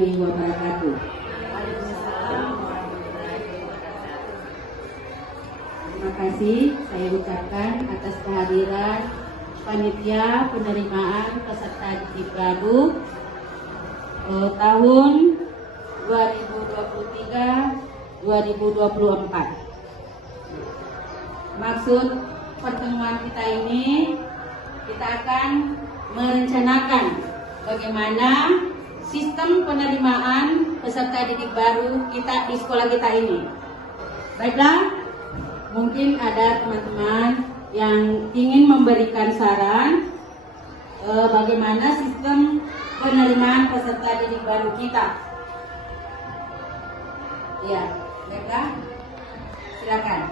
warahmatullahi wabarakatuh. Terima kasih saya ucapkan atas kehadiran panitia penerimaan peserta didik baru tahun 2023-2024. Maksud pertemuan kita ini, kita akan merencanakan bagaimana sistem penerimaan peserta didik baru kita di sekolah kita ini. Baiklah, mungkin ada teman-teman yang ingin memberikan saran bagaimana sistem penerimaan peserta didik baru kita. Ya, baiklah, silakan.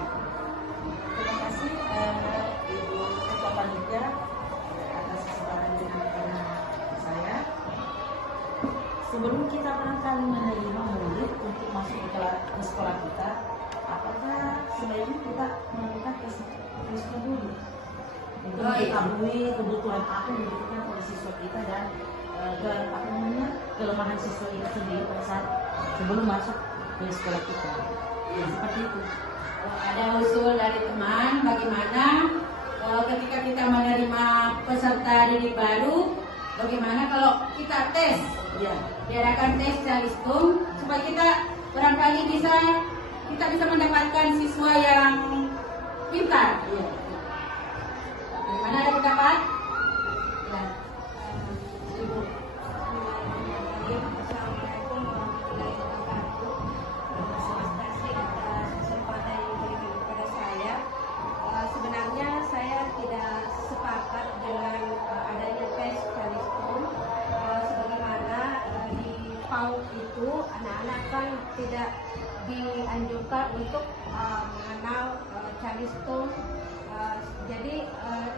Terima kasih Ibu Ketua Panitia atas kesempatan dengan saya. Sebelum kita barangkali menerima murid untuk masuk ke sekolah kita, apakah sebaiknya kita melakukan tes dulu untuk mengetahui kebutuhan apa yang dibutuhkan oleh siswa kita dan kelemahan siswa itu sendiri pada saat sebelum masuk ke sekolah kita. Ya, seperti itu. Ada usul dari teman bagaimana ketika kita menerima peserta didik baru, bagaimana kalau kita tes, diadakan tes Calistung supaya kita barangkali kita bisa mendapatkan siswa yang pintar. Bagaimana ada pendapat? Ya. Assalamualaikum warahmatullahi wabarakatuh. Terima kasih atas kesempatan yang diberikan kepada saya. Sebenarnya saya tidak sepakat dengan adanya tes Calistung. Sebagaimana di PAUD itu anak-anak kan tidak dianjurkan untuk mengenal Calistung. Jadi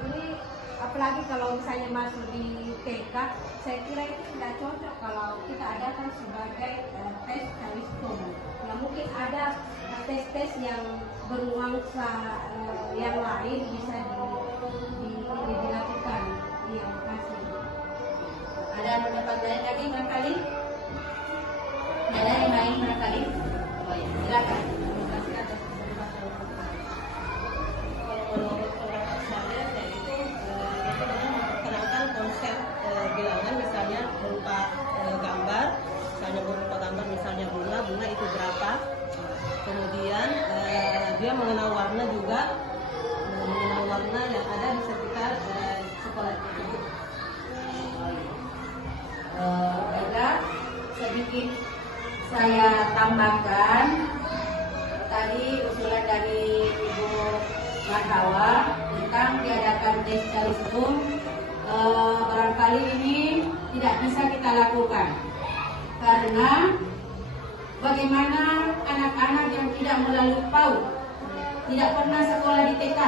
ini apalagi kalau misalnya masuk di TK, saya kira itu tidak cocok kalau kita adakan sebagai tes Calistung. Ya mungkin ada tes-tes yang bernuansa yang lain bisa dilakukan. Iya, terima kasih. Ada pendapat lain lagi barangkali? Ada yang lain barangkali? Oh ya, silakan. Terima kasih atas kesempatan. Menurut pendapat saya yaitu dengan memperkenalkan konsep bilangan misalnya berupa gambar, misalnya bunga itu berapa, kemudian dia mengenal warna juga, mengenal warna yang ada di sekitar sekolah tersebut. Baiklah, sedikit saya tambahkan tadi usulan dari Ibu Marhawa tentang diadakan tes Calistung. Barangkali ini tidak bisa kita lakukan karena bagaimana anak-anak yang tidak melalui PAUD, tidak pernah sekolah di TK,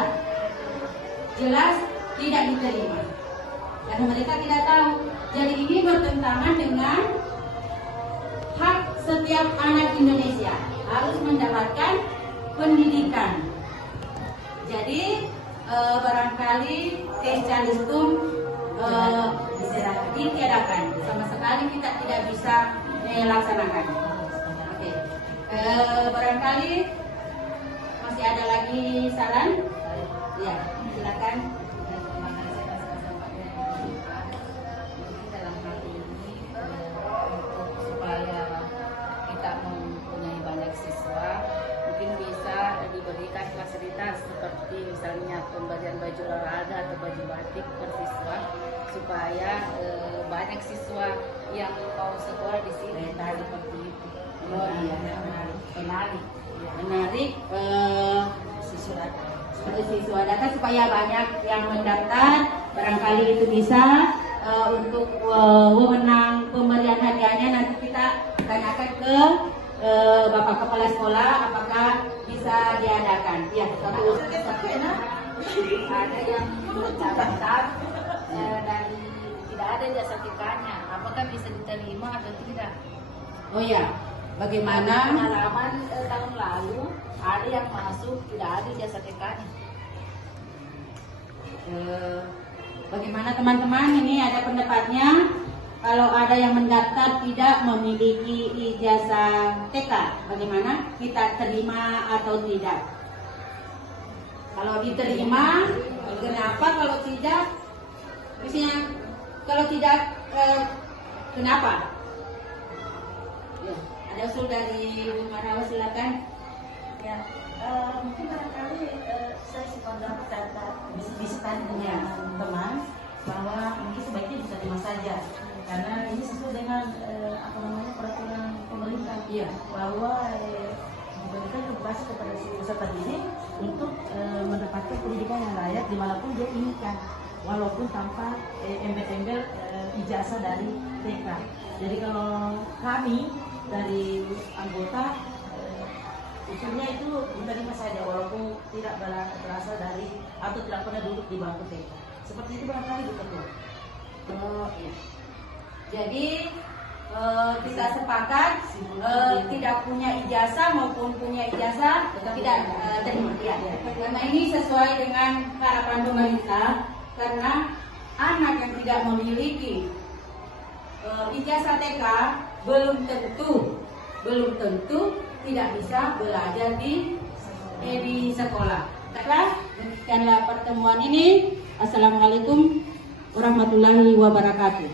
jelas tidak diterima karena mereka tidak tahu. Jadi ini bertentangan dengan hak setiap anak Indonesia harus mendapatkan pendidikan. Jadi barangkali tes Calistung ditiadakan, sama sekali kita tidak bisa melaksanakan. Oke. Barangkali masih ada lagi saran? Ya, silakan. Dalam hal ini untuk supaya kita mempunyai banyak siswa, mungkin bisa diberikan fasilitas seperti misalnya pemberian baju olahraga atau baju batik per siswa supaya banyak siswa yang mau sekolah di sini seperti itu. Oh iya, menarik siswa data supaya banyak yang mendaftar. Barangkali itu bisa untuk wewenang pemberian hadiahnya nanti kita tanyakan ke Bapak Kepala Sekolah apakah bisa diadakan. Ya, satu Ada yang mencatat dari tidak ada jasa TK-nya, apakah bisa diterima atau tidak? Oh ya, bagaimana? Pengalaman tahun lalu ada yang masuk tidak ada jasa TK-nya. Bagaimana teman-teman, ini ada pendapatnya? kalau ada yang mendaftar tidak memiliki ijazah TK, bagaimana? Kita terima atau tidak? Kalau diterima, kenapa? Kalau tidak, misalnya kalau tidak, kenapa? Ya, ada usul dari Bu Marawa, silakan. Ya, mungkin barangkali saya sependapat dengan teman bahwa mungkin sebaiknya bisa terima saja karena ini sesuai dengan peraturan pemerintah bahwa memberikan edukasi kepada si peserta didik untuk mendapatkan pendidikan yang layak dimanapun dia inginkan walaupun tanpa embel-embel ijazah dari TK. Jadi kalau kami dari anggota usulnya itu menerima saja walaupun tidak berasal dari atau tidak pernah duduk di bangku TK. Seperti itu barangkali betul. Oh, iya. Jadi kita sepakat tidak punya ijazah maupun punya ijazah tidak terima. Ya. Karena ini sesuai dengan harapan pemerintah, karena anak yang tidak memiliki ijazah TK belum tentu tidak bisa belajar di sekolah. Baiklah, demikianlah pertemuan ini. Assalamualaikum warahmatullahi wabarakatuh.